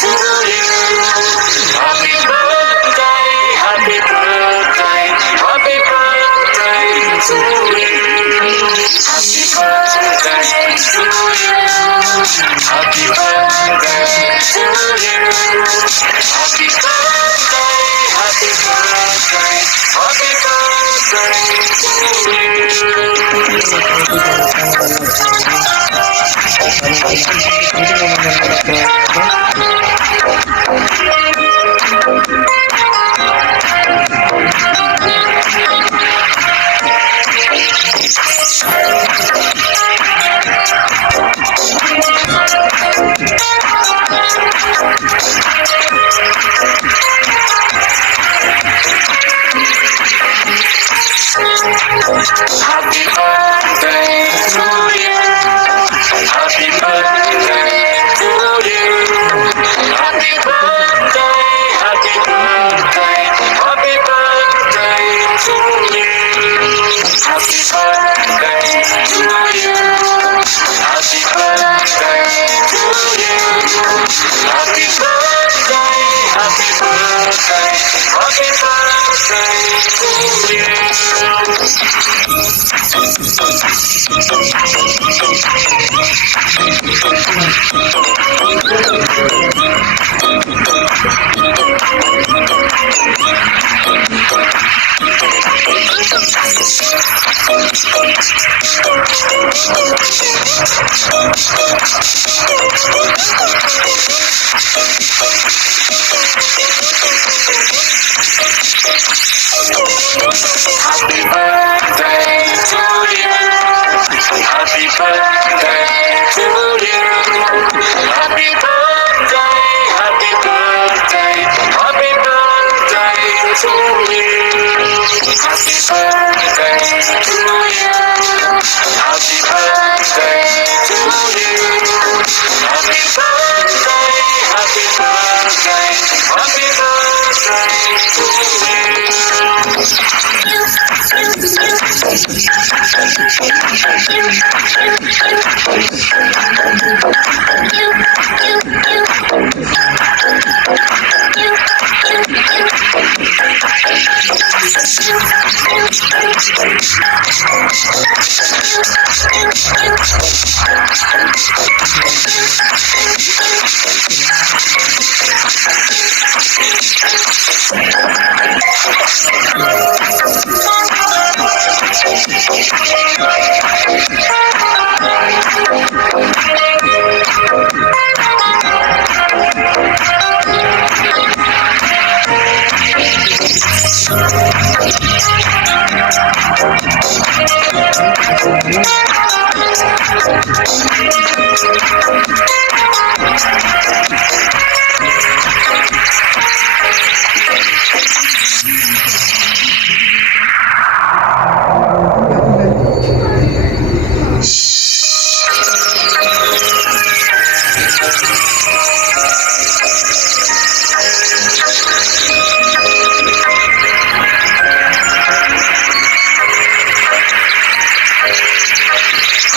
to you. Happy birthday, happy birthday, happy birthday to you. Happy birthday to you. Happy birthday to you. Happy birthday, happy birthday, happy Happy birthday to you. Happy birthday to you. Happy birthday, happy birthday, happy birthday to you. Happy birthday to you. Happy birthday to you. Happy birthday, happy birthday, happy birthday to you. Happy birthday to you. Happy birthday to you. Happy birthday, happy birthday, happy birthday to you. Happy birthday to you. Happy birthday to you. Happy birthday, happy birthday, happy birthday to you.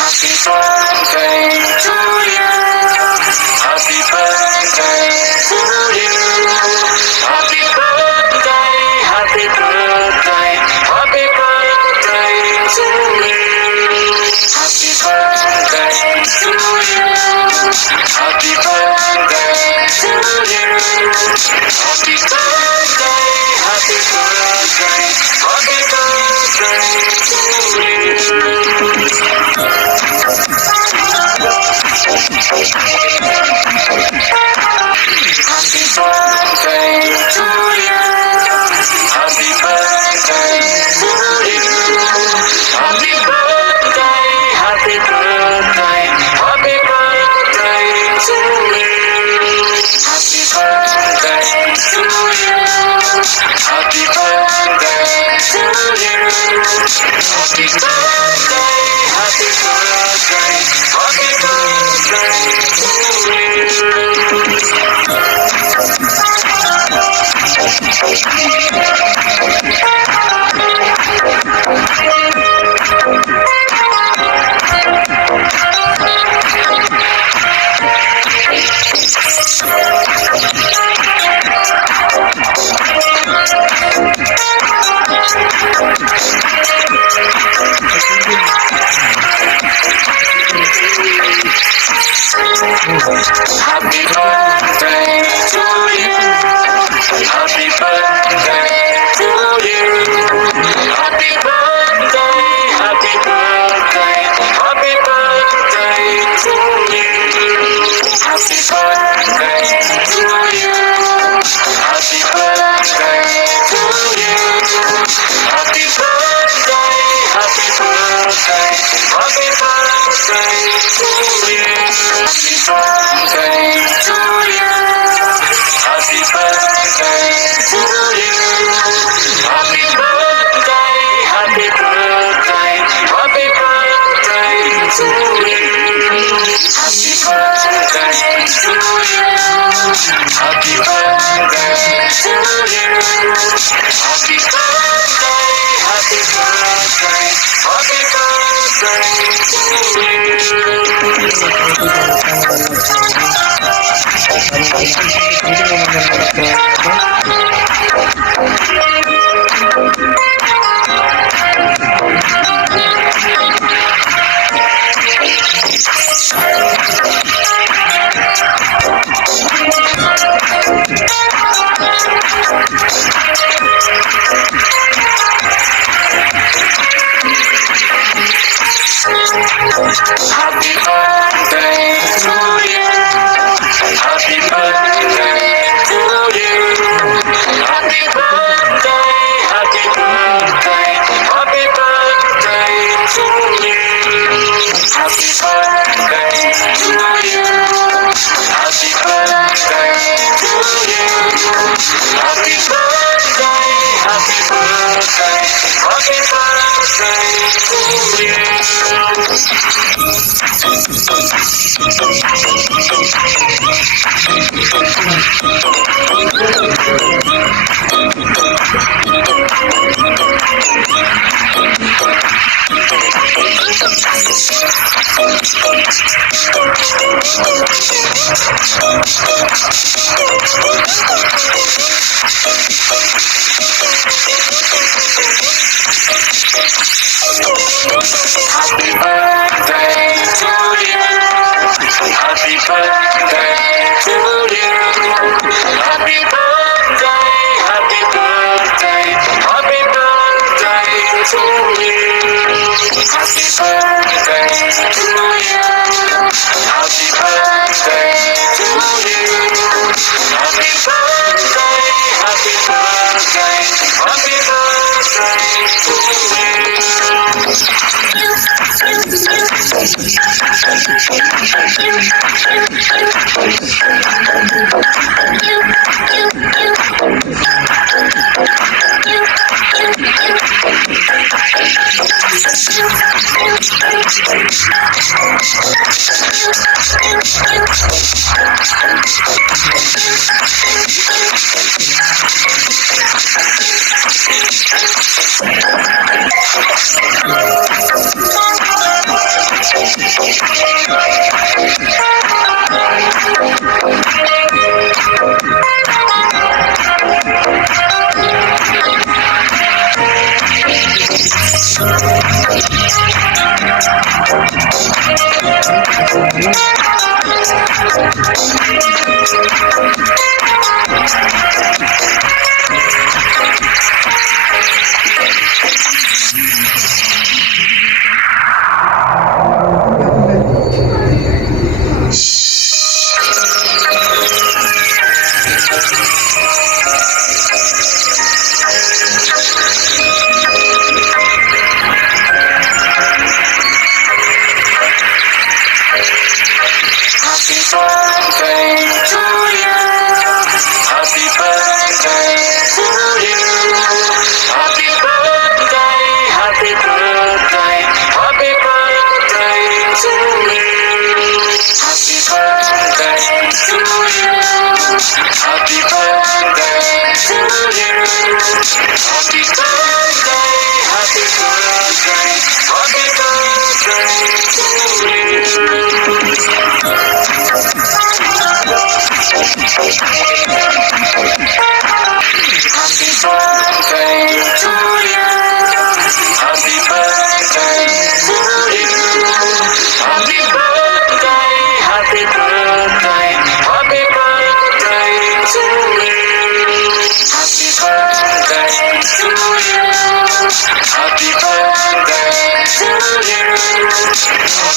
Happy birthday to you. Happy birthday to you. Happy birthday, happy birthday, happy birthday to you. Happy birthday to you. Happy birthday to you. Happy birthday, happy birthday, happy birthday to you. Happy birthday to you. Happy birthday to you. Happy birthday, happy birthday, happy birthday to you. Happy birthday to you. Happy birthday to you. Happy birthday.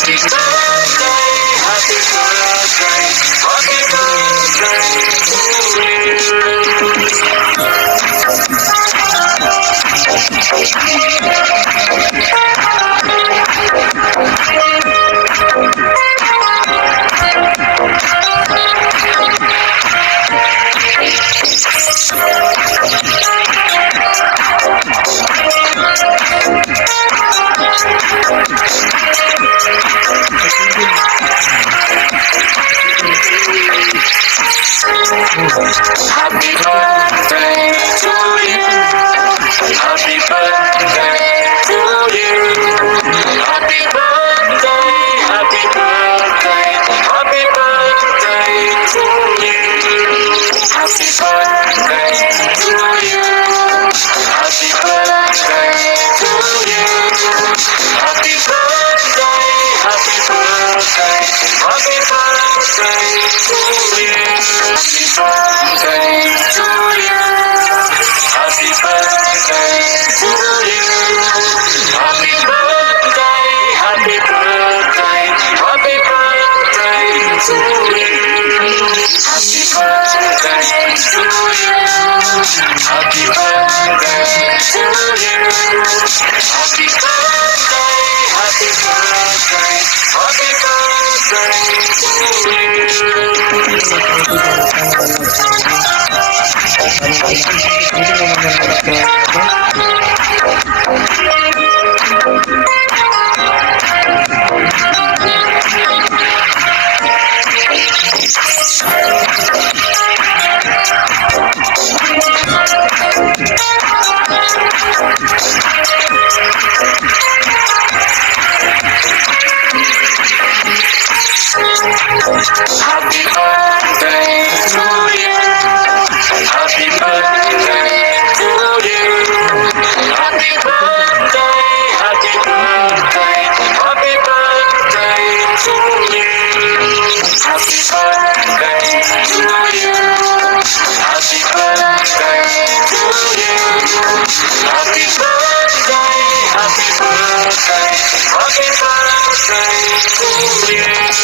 Happy Happy birthday to you. Happy birthday to you. Happy birthday to you. Happy birthday, happy birthday, happy birthday to you. Happy birthday to you. Happy birthday to you. Happy birthday, happy birthday, happy birthday to Happy birthday to you. Happy birthday to you. Happy birthday, happy birthday, happy birthday to you. Happy birthday to you. Happy birthday to you. Happy birthday, happy birthday, happy birthday to you.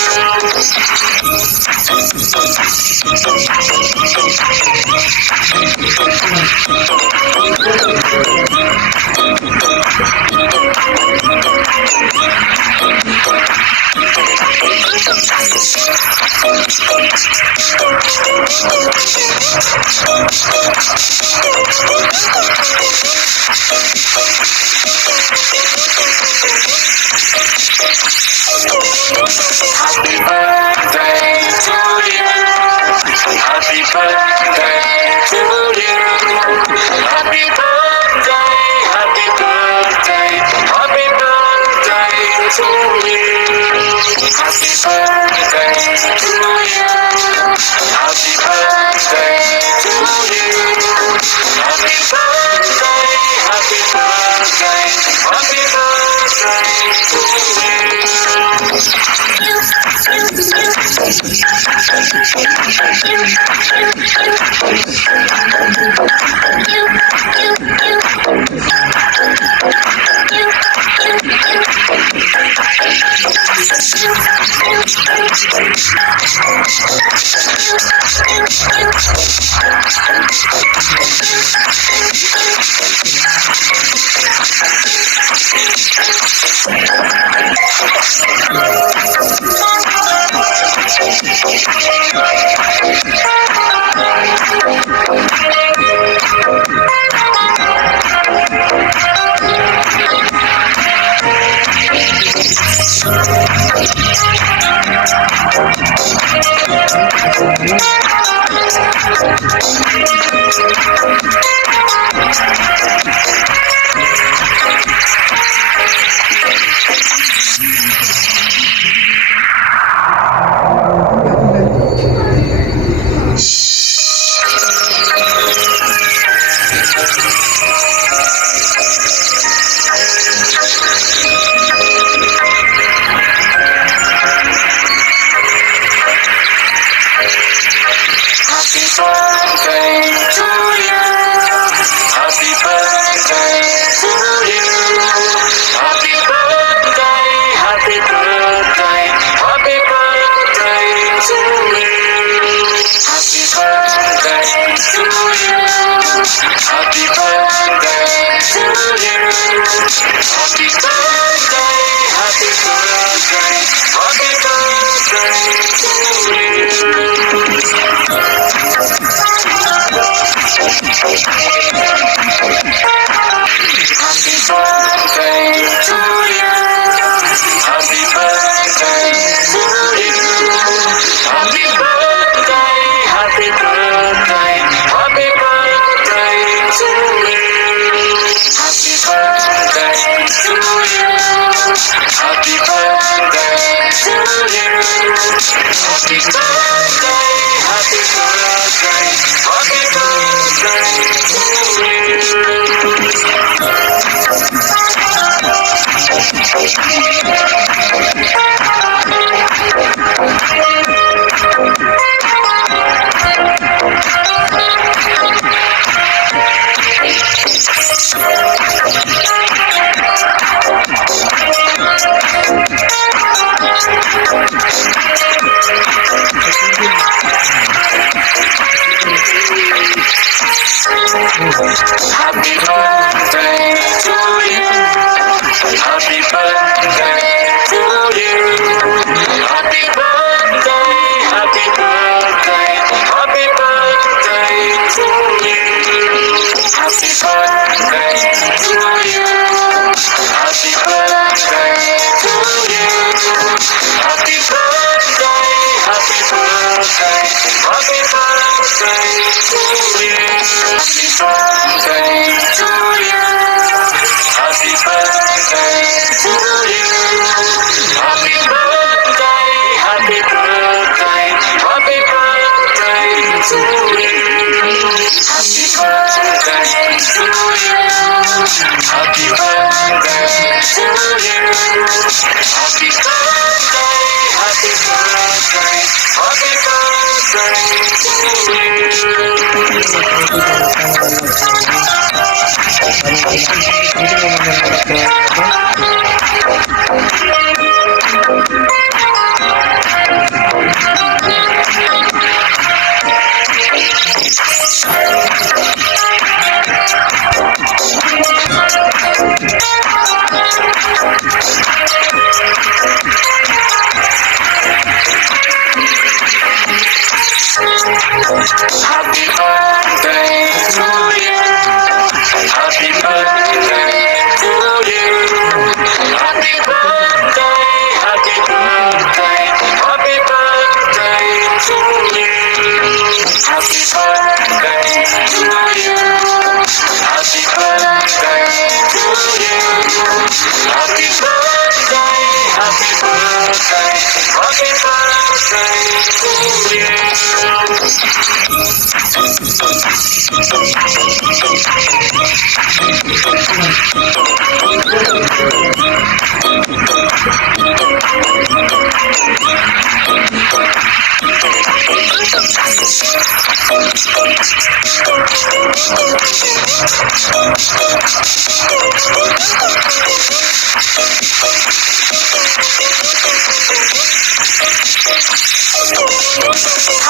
Happy birthday to you. Happy birthday to you. Happy birthday, happy birthday, happy birthday to you. Happy birthday to you. Happy birthday to you. Happy birthday, happy birthday, happy birthday to you. Happy birthday to you. Happy birthday to you. Happy birthday, happy birthday, happy birthday to you. Happy birthday to you. Happy birthday to you. Happy birthday, happy birthday, happy birthday to you. Happy birthday to you. Happy birthday to you. Happy birthday, happy birthday, happy birthday to you. Happy birthday to you. Happy birthday Happy birthday to you. Happy birthday to you. Happy birthday, happy birthday, happy birthday to you. Happy birthday to you. Happy birthday to you. Happy birthday, happy birthday, happy birthday to Happy birthday to you. Happy birthday to you. Happy birthday, happy birthday, happy birthday to you.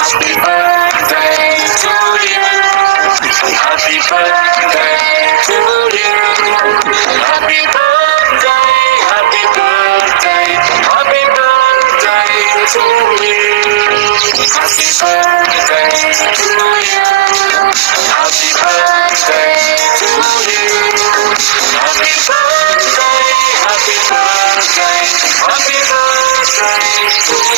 Happy birthday to you. Happy birthday to you. Happy birthday, happy birthday, happy birthday to you. Happy birthday to you. Happy birthday to you. Happy birthday, happy birthday, happy birthday to you.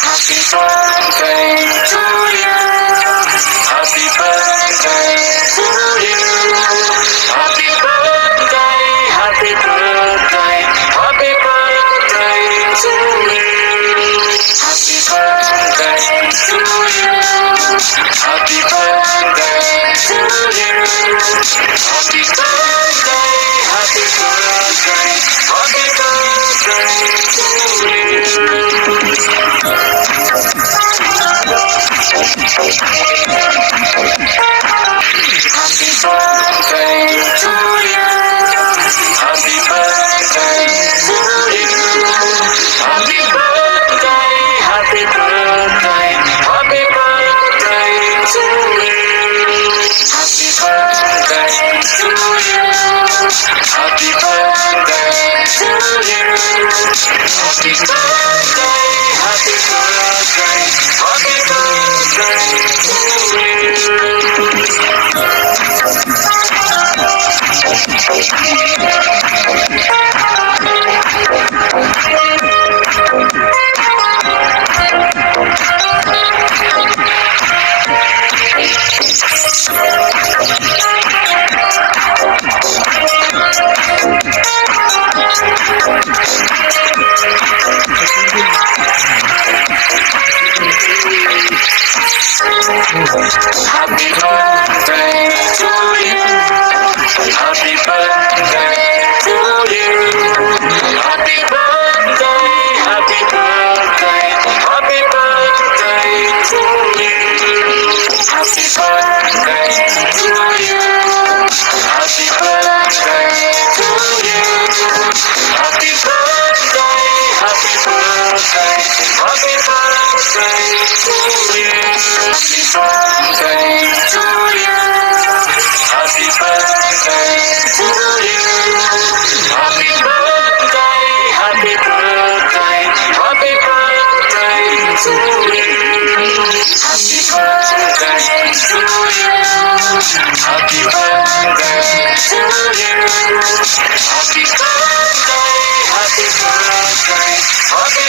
Happy birthday to you. Happy birthday to you. Happy birthday, happy birthday, happy birthday to you. Happy birthday to you. Happy birthday to you. Happy birthday, happy birthday, happy birthday to you. Happy birthday to you. Happy birthday to you. Happy birthday, happy birthday, happy birthday to you. happy birthday, happy birthday to you. Happy birthday to you. Happy birthday, happy birthday, happy birthday to you. Happy birthday to you. Happy birthday to you. Happy birthday, happy birthday, happy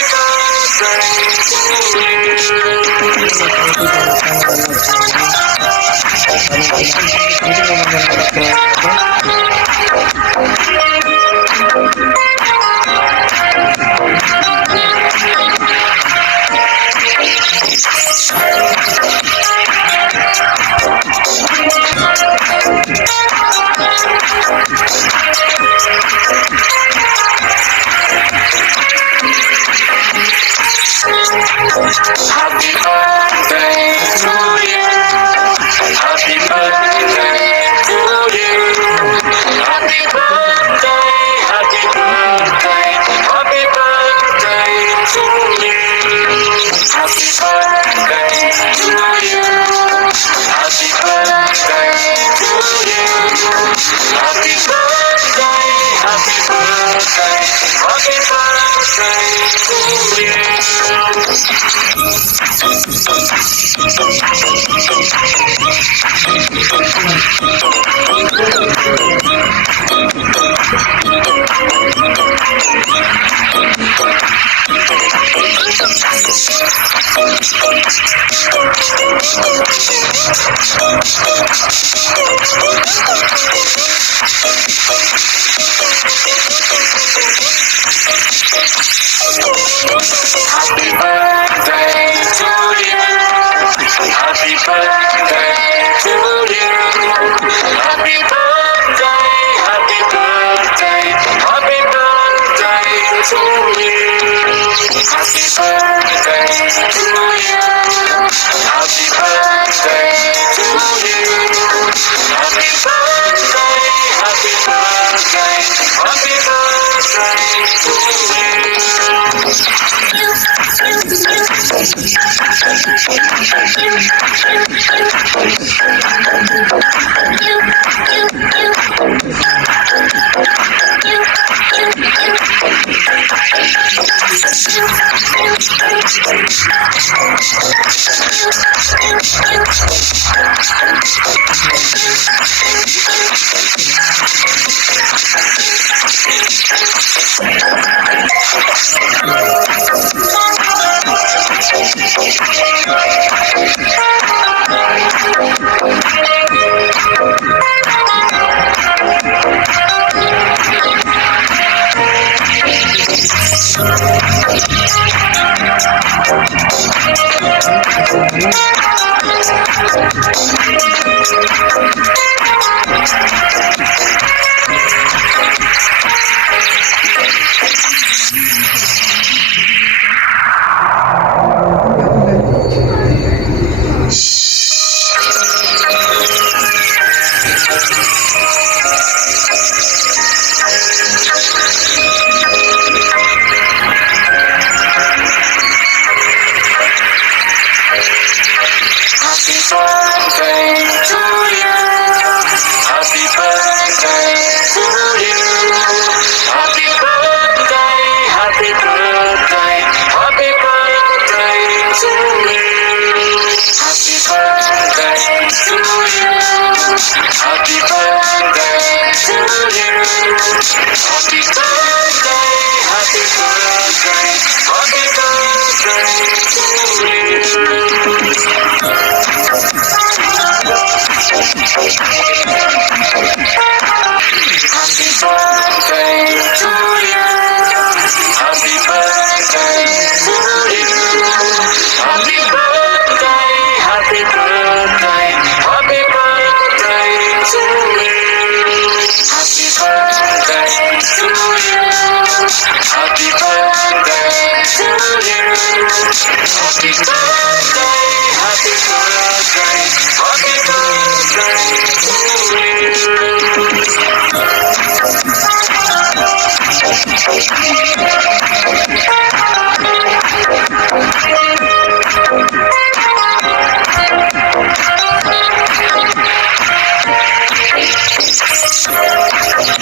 Happy birthday to you. Happy birthday to you. Happy birthday, happy birthday, happy birthday to you. Happy birthday to you. Happy birthday to you. Happy birthday, happy birthday, happy birthday to you. Happy birthday to you. Happy birthday to you. Happy birthday, happy birthday, happy birthday to you. Happy birthday to you. Happy birthday to you. Happy birthday, happy birthday, happy birthday to you. Happy birthday to you. Happy birthday to you. Happy birthday, happy birthday, happy birthday to you. Happy birthday to you. Happy birthday to you. Happy birthday, happy birthday, happy birthday to you. Happy birthday to you. Happy birthday to you. Happy birthday, happy birthday, happy birthday to you. Happy birthday to you. Happy birthday to you. Happy birthday, happy birthday, happy birthday to you. Happy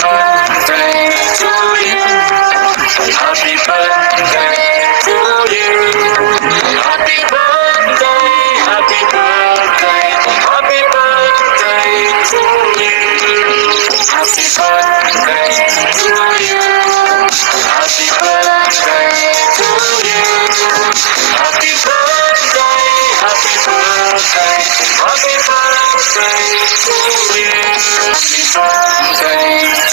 birthday to you. Happy birthday to you. Happy birthday, happy birthday, happy birthday to you. Happy birthday to you. Happy birthday to you. Happy birthday, happy birthday, happy birthday to you. Happy birthday to you.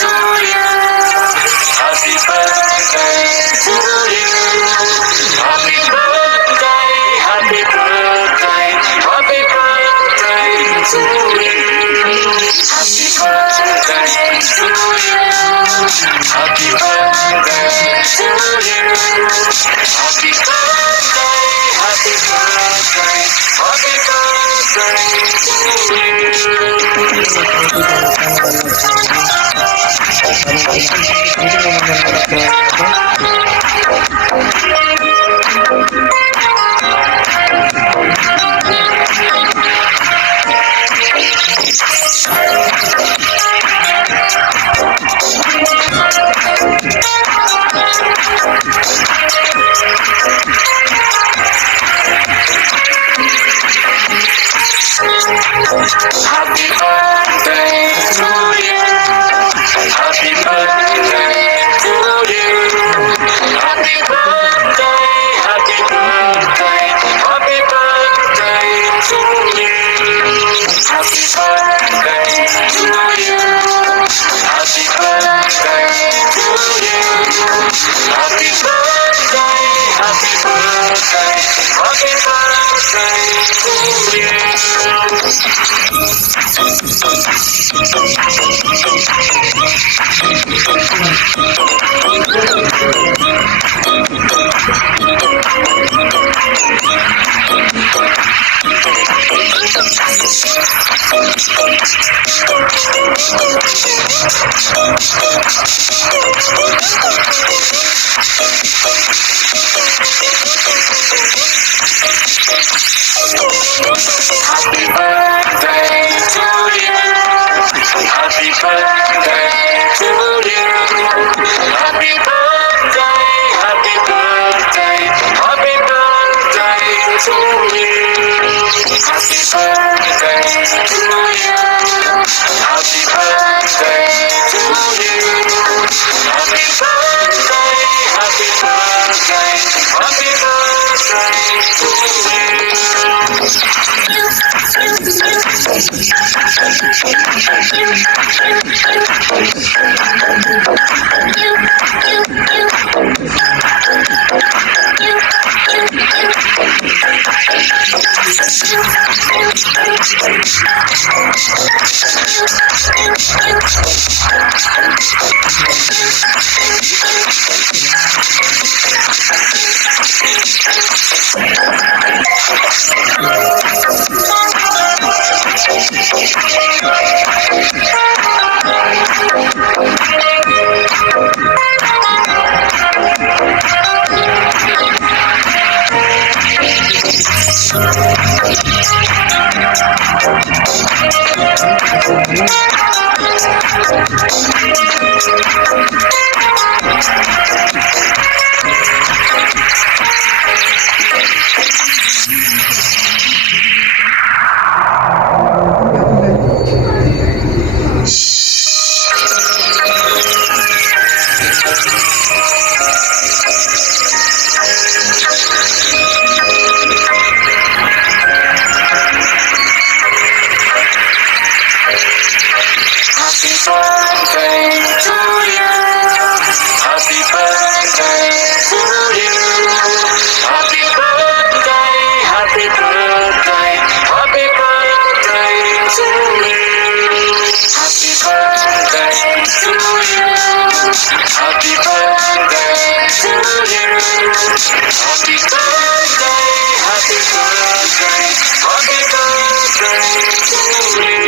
Happy birthday to you. Happy birthday, happy birthday, happy birthday to you. Happy birthday to you. Happy birthday to you. Happy birthday, happy birthday, happy birthday to Happy birthday to you. Happy birthday to you. Happy birthday, happy birthday, happy birthday to you. Happy birthday to you. Happy birthday to you. Happy birthday, happy birthday, happy birthday to you. Happy birthday to you. Happy birthday to you. Happy birthday, happy birthday, happy birthday to you. Happy birthday to you. Happy birthday to you. Happy birthday, happy birthday, happy birthday to you. Happy birthday to you. Happy birthday to you. Happy birthday, happy birthday, happy birthday to you. Happy birthday to you. Happy birthday to you. Happy birthday, happy birthday, happy birthday to you.